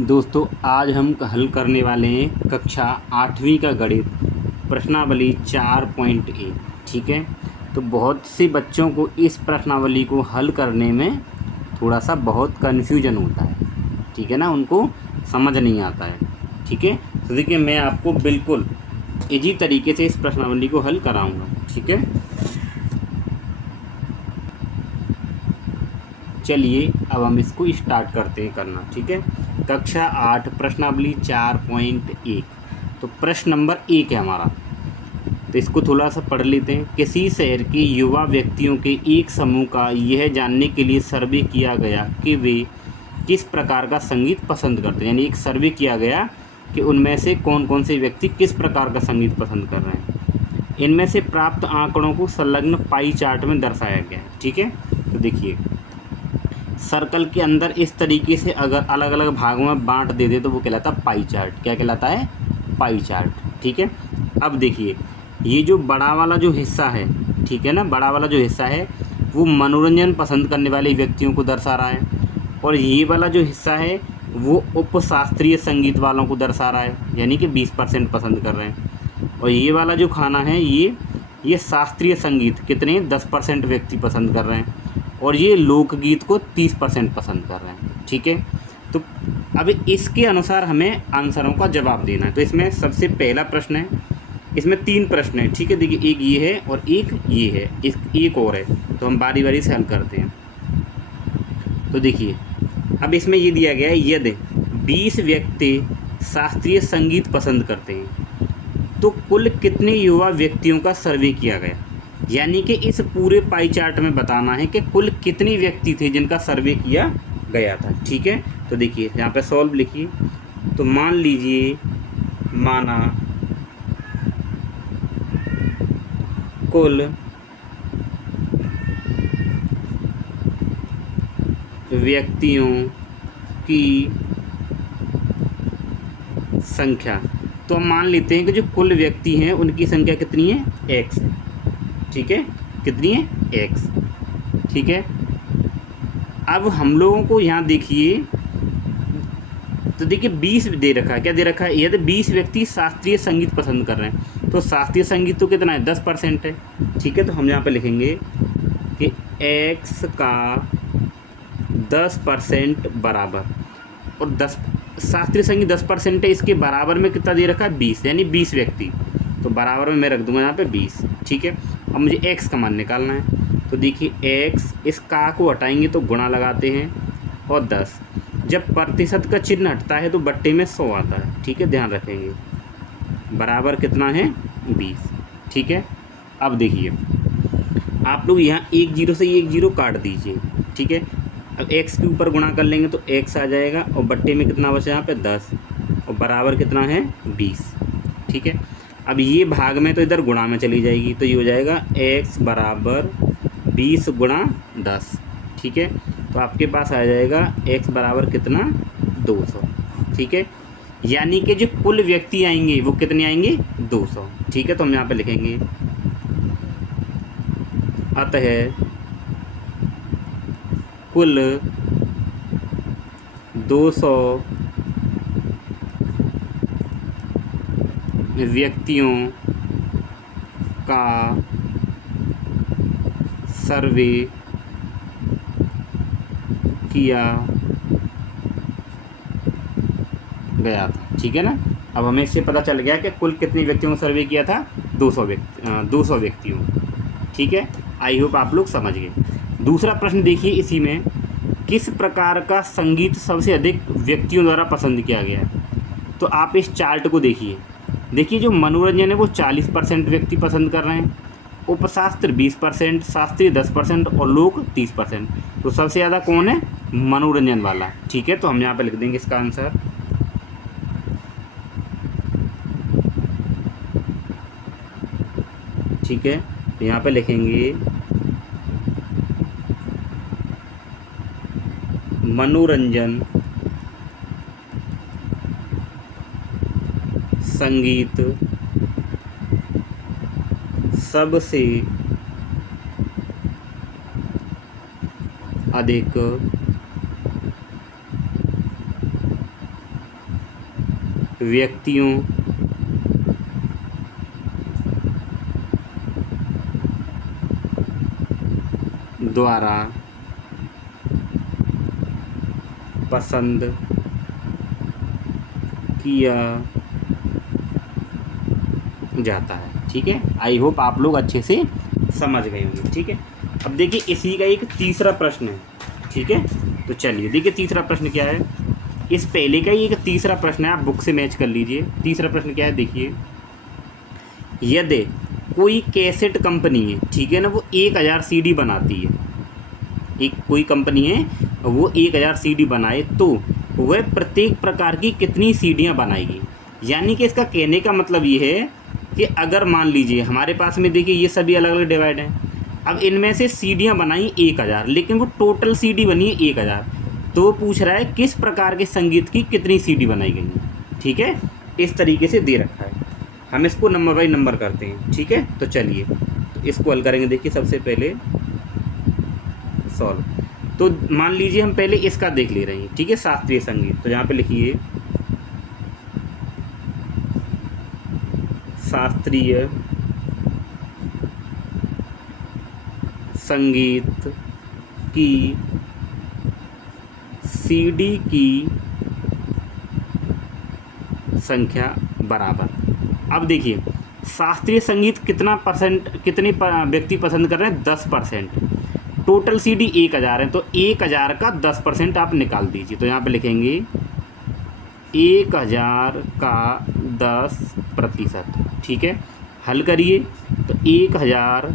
दोस्तों आज हम हल करने वाले हैं कक्षा 8वीं का गणित प्रश्नावली 4.1। ठीक है, तो बहुत से बच्चों को इस प्रश्नावली को हल करने में थोड़ा सा बहुत कन्फ्यूजन होता है। ठीक है ना, उनको समझ नहीं आता है। ठीक है, तो देखिए मैं आपको बिल्कुल इजी तरीके से इस प्रश्नावली को हल कराऊंगा। ठीक है, चलिए अब हम इसको स्टार्ट करते हैं करना। ठीक है, कक्षा 8 प्रश्नावली 4.1। तो प्रश्न नंबर 1 है हमारा, तो इसको थोड़ा सा पढ़ लेते हैं। किसी शहर के युवा व्यक्तियों के एक समूह का यह जानने के लिए सर्वे किया गया कि वे किस प्रकार का संगीत पसंद करते हैं। यानी एक सर्वे किया गया कि उनमें से कौन कौन से व्यक्ति किस प्रकार का संगीत पसंद कर रहे हैं। इनमें से प्राप्त आंकड़ों को संलग्न पाई चार्ट में दर्शाया गया है। ठीक है, तो देखिए सर्कल के अंदर इस तरीके से अगर अलग अलग भागों में बांट दे दे तो वो कहलाता है पाई चार्ट। क्या कहलाता है? Pie chart. ठीक है, अब देखिए ये जो बड़ा वाला जो हिस्सा है, ठीक है ना, बड़ा वाला जो हिस्सा है वो मनोरंजन पसंद करने वाले व्यक्तियों को दर्शा रहा है, और ये वाला जो हिस्सा है वो उपशास्त्रीय संगीत वालों को दर्शा रहा है, यानी कि 20% पसंद कर रहे हैं। और ये वाला जो खाना है ये शास्त्रीय संगीत कितने 10% व्यक्ति पसंद कर रहे हैं, और ये लोकगीत को 30% पसंद कर रहे हैं। ठीक है, तो अब इसके अनुसार हमें आंसरों का जवाब देना है। तो इसमें सबसे पहला प्रश्न है, इसमें 3 प्रश्न हैं। ठीक है, देखिए एक ये है और एक ये है, एक और है, तो हम बारी बारी से हल करते हैं। तो देखिए अब इसमें ये दिया गया है, यदि 20 व्यक्ति शास्त्रीय संगीत पसंद करते हैं तो कुल कितने युवा व्यक्तियों का सर्वे किया गया। यानी कि इस पूरे पाई चार्ट में बताना है कि कुल कितने व्यक्ति थे जिनका सर्वे किया गया था। ठीक है, तो देखिए यहाँ पे सॉल्व लिखिए। तो मान लीजिए, माना कुल व्यक्तियों की संख्या, तो हम मान लेते हैं कि जो कुल व्यक्ति हैं उनकी संख्या कितनी है? x है। ठीक है, कितनी है? x। ठीक है, अब हम लोगों को यहाँ देखिए, तो देखिए 20 दे रखा है। क्या दे रखा है? यदि 20 व्यक्ति शास्त्रीय संगीत पसंद कर रहे हैं तो शास्त्रीय संगीत तो कितना है? 10% है। ठीक है, तो हम यहाँ पे लिखेंगे कि x का 10% बराबर, और 10 शास्त्रीय संगीत 10% है, इसके बराबर में कितना दे रखा है? 20, यानी 20 व्यक्ति, तो बराबर में मैं रख दूंगा यहाँ पे 20। ठीक है, अब मुझे x का मान निकालना है। तो देखिए x, इस का को हटाएंगे तो गुणा लगाते हैं, और 10, जब प्रतिशत का चिन्ह हटता है तो बट्टे में 100 आता है। ठीक है, ध्यान रखेंगे, बराबर कितना है? 20। ठीक है, अब देखिए आप लोग यहाँ 1 0 से 1 0 काट दीजिए। ठीक है, अब x के ऊपर गुणा कर लेंगे तो x आ जाएगा, और बट्टे में कितना बचा यहाँ पे? 10, और बराबर कितना है? 20। ठीक है, अब ये भाग में तो इधर गुणा में चली जाएगी, तो ये हो जाएगा x बराबर 20 गुणा 10। ठीक है, तो आपके पास आ जाएगा x बराबर कितना? 200। ठीक है, यानी कि जो कुल व्यक्ति आएंगे वो कितने आएंगे? 200। ठीक है, तो हम यहाँ पे लिखेंगे अतः कुल 200 व्यक्तियों का सर्वे किया गया था। ठीक है ना, अब हमें इससे पता चल गया कि कुल कितने व्यक्तियों का सर्वे किया था? 200 व्यक्तियों। ठीक है, आई होप आप लोग समझ गए। दूसरा प्रश्न देखिए, इसी में किस प्रकार का संगीत सबसे अधिक व्यक्तियों द्वारा पसंद किया गया है। तो आप इस चार्ट को देखिए जो मनोरंजन है वो 40% व्यक्ति पसंद कर रहे हैं, उपशास्त्र 20%, शास्त्रीय 10% और लोक 30%। तो सबसे ज़्यादा कौन है? मनोरंजन वाला। ठीक है, तो हम यहाँ पे लिख देंगे इसका आंसर। ठीक है, तो यहाँ पे लिखेंगे मनोरंजन संगीत सबसे अधिक व्यक्तियों द्वारा पसंद किया जाता है। ठीक है, आई होप आप लोग अच्छे से समझ गए होंगे। ठीक है, अब देखिए इसी का एक तीसरा प्रश्न है। ठीक है, तो चलिए देखिए तीसरा प्रश्न क्या है। इस पहले का ही एक तीसरा प्रश्न है, आप बुक से मैच कर लीजिए। तीसरा प्रश्न क्या है देखिए, यदि कोई कैसेट कंपनी है, ठीक है ना, वो 1000 सीडी बनाती है, एक कोई कंपनी है वो 1000 सीडी बनाए, तो वह प्रत्येक प्रकार की कितनी सीडियाँ बनाएगी। यानी कि इसका कहने का मतलब ये है कि अगर मान लीजिए हमारे पास में देखिए ये सभी अलग अलग डिवाइड हैं, अब इनमें से सीडियाँ बनाई 1000, लेकिन वो टोटल सीडी बनी है 1000, तो वो पूछ रहा है किस प्रकार के संगीत की कितनी सीडी बनाई गई है। ठीक है, इस तरीके से दे रखा है, हम इसको नंबर बाई नंबर करते हैं। ठीक है, तो चलिए तो इसको हल करेंगे। देखिए सबसे पहले सॉल्व, तो मान लीजिए हम पहले इसका देख ले रहे हैं। ठीक है, शास्त्रीय संगीत, तो यहाँ पे लिखिए शास्त्रीय संगीत की सीडी की संख्या बराबर। अब देखिए शास्त्रीय संगीत कितना परसेंट, कितने व्यक्ति पसंद कर रहे हैं, 10%। टोटल सीडी 1000 है, तो 1000 का 10% आप निकाल दीजिए। तो यहाँ पे लिखेंगे 1000 का 10%। ठीक है, हल करिए, तो 1000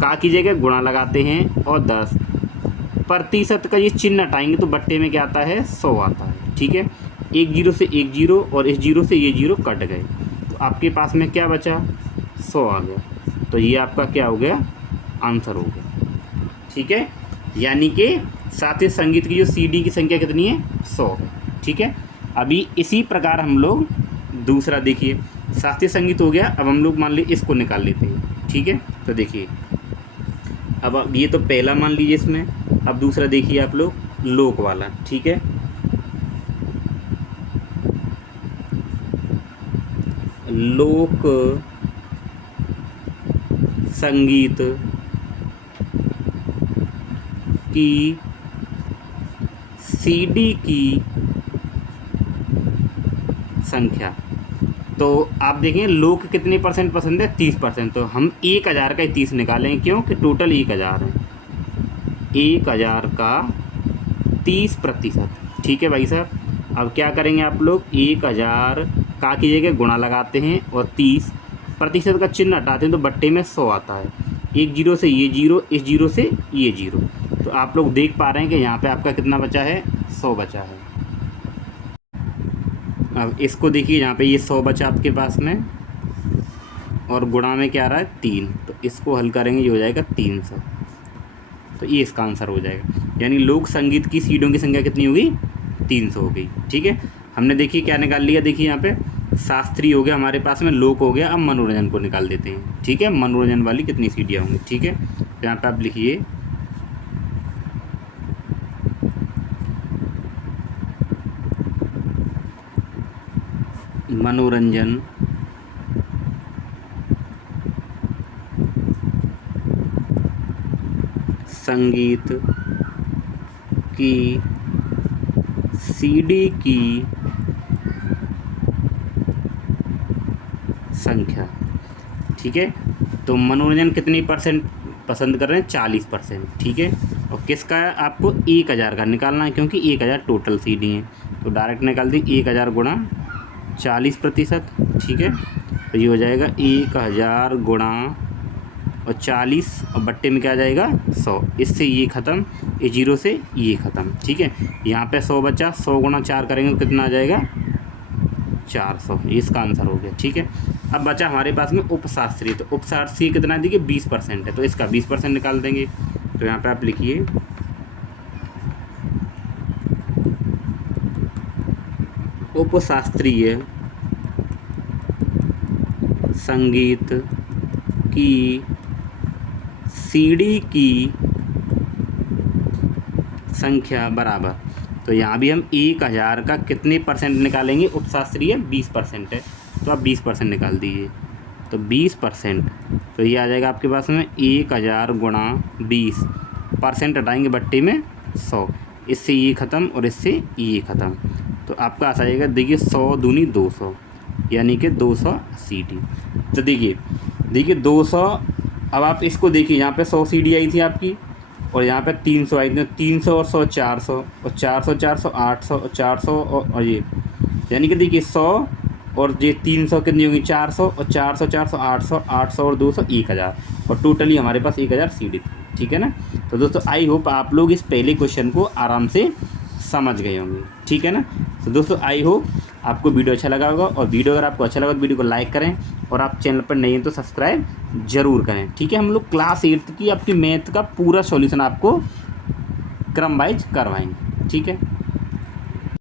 का कीजिएगा गुणा लगाते हैं और 10% का ये चिन्ह हटाएंगे तो बट्टे में क्या आता है, 100 आता है। ठीक है, एक जीरो से एक जीरो और इस जीरो से ये जीरो कट गए, तो आपके पास में क्या बचा, 100 आ गया। तो ये आपका क्या हो गया, आंसर हो गया। ठीक है, यानी कि शास्त्रीय संगीत की जो सीडी की संख्या कितनी है, 100 है। ठीक है, अभी इसी प्रकार हम लोग दूसरा देखिए, शास्त्रीय संगीत हो गया, अब हम लोग मान लीजिए इसको निकाल लेते हैं। ठीक है, तो देखिए अब ये तो पहला मान लीजिए इसमें, अब दूसरा देखिए आप लोग लोक वाला। ठीक है, लोक संगीत की सीडी की संख्या, तो आप देखें लोग कितने परसेंट पसंद है, 30%। तो हम 1000 का ही 30 निकालेंगे, क्यों कि टोटल 1000 है, 1000 का 30%। ठीक है भाई साहब, अब क्या करेंगे आप लोग, 1000 का कीजिएगा गुणा लगाते हैं और 30% का चिन्ह हटाते हैं तो बट्टे में 100 आता है। एक जीरो से ये जीरो, इस जीरो से ये जीरो, तो आप लोग देख पा रहे हैं कि यहाँ पे आपका कितना बचा है, 100 बचा है। अब इसको देखिए, यहाँ पे ये 100 बचा आपके पास में और गुणा में क्या आ रहा है, 3, तो इसको हल करेंगे, ये हो जाएगा 300। तो ये इसका आंसर हो जाएगा, यानी लोक संगीत की सीडों की संख्या कितनी होगी, 300 हो गई। ठीक है, हमने देखिए क्या निकाल लिया, देखिए यहाँ पे शास्त्रीय हो गया हमारे पास में, लोक हो गया, अब मनोरंजन को निकाल देते हैं। ठीक है, मनोरंजन वाली कितनी सीडियाँ होंगी। ठीक है, तो यहाँ पे आप लिखिए मनोरंजन संगीत की सीडी की संख्या। ठीक है, तो मनोरंजन कितनी परसेंट पसंद कर रहे हैं, 40%। ठीक है, और किसका है, आपको 1000 का निकालना है, क्योंकि 1000 टोटल सीडी हैं, तो डायरेक्ट निकाल दी 1000 गुणा 40%। ठीक है, तो ये हो जाएगा 1000 गुणा और 40 और बट्टे में क्या आ जाएगा, 100। इससे ये ख़त्म, ये जीरो से ये ख़त्म। ठीक है, यहाँ पे 100 बचा, 100 गुणा 4 करेंगे तो कितना आ जाएगा, 400। इसका आंसर हो गया। ठीक है, अब बचा हमारे पास में उपशास्त्रीय, तो उपशास्त्रीय कितना देखिए 20% है, तो इसका 20% निकाल देंगे। तो यहाँ पे आप लिखिए उपशास्त्रीय संगीत की सीडी की संख्या बराबर, तो यहाँ भी हम 1000 का कितने परसेंट निकालेंगे, उपशास्त्रीय 20% है, तो आप 20% निकाल दीजिए। तो 20%, तो ये आ जाएगा आपके पास में 1000 गुणा 20%, हटाएंगे बट्टे में 100, इससे ये ख़त्म और इससे ये ख़त्म, तो आपका आ जाएगा देखिए 100 दूनी 200, यानी कि 280 डी। तो देखिए 200, अब आप इसको देखिए, यहाँ पे 100 CD आई थी आपकी, और यहाँ पे 300 आई थी, 300 और 100 400, और 400 400 800, और 400 और ये, यानी कि देखिए 100 और ये 300 कितनी होगी 400, और 400 400 800, 800 और 200 1000, और टोटली हमारे पास 1000 CD थी, ठीक है ना। तो दोस्तों आई होप आप लोग इस पहले क्वेश्चन को आराम से समझ गए होंगे, ठीक है ना। तो दोस्तों आई होप आपको वीडियो अच्छा लगा होगा, और वीडियो अगर आपको अच्छा लगा तो वीडियो को लाइक करें, और आप चैनल पर नए हैं तो सब्सक्राइब जरूर करें, ठीक है। हम लोग क्लास 8 की आपकी मैथ का पूरा सॉल्यूशन आपको क्रम वाइज करवाएंगे, ठीक है।